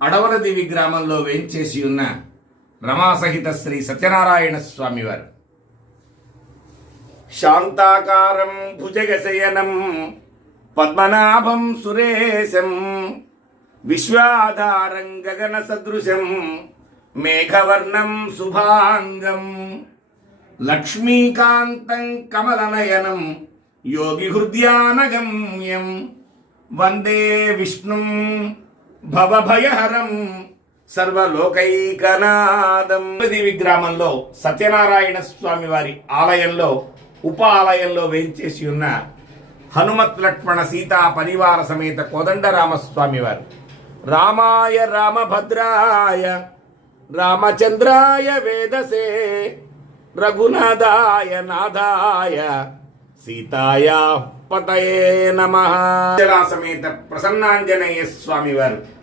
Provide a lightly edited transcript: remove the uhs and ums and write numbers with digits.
అడవలదివి గ్రామంలో వేంచేసి ఉన్న రమాసహిత శ్రీ సత్యనారాయణ స్వామివారు. శాంతాకారం భుజగశయనం పద్మనాభం సురేశం విశ్వాధారం గగన సదృశం మేఘవర్ణం శుభాంగం లక్ష్మీకాంతం కమలనయనం యోగి హృద్యానగమ్యం వందే విష్ణుం భవభయహరం సర్వలోకైకనాథం. దేవి గ్రామంలో సత్యనారాయణ స్వామి వారి ఆలయంలో ఉప ఆలయంలో వేంచేసి ఉన్న హనుమత్ లక్ష్మణ సీతా పరివార సమేత కోదండరామస్వామి వారు. రామాయ రామభద్రాయ రామచంద్రాయ వేదసే రఘునాథాయ నాథాయ సీతాయ పతయే నమః. సమేత ప్రసన్నాంజనేయ స్వామి వారు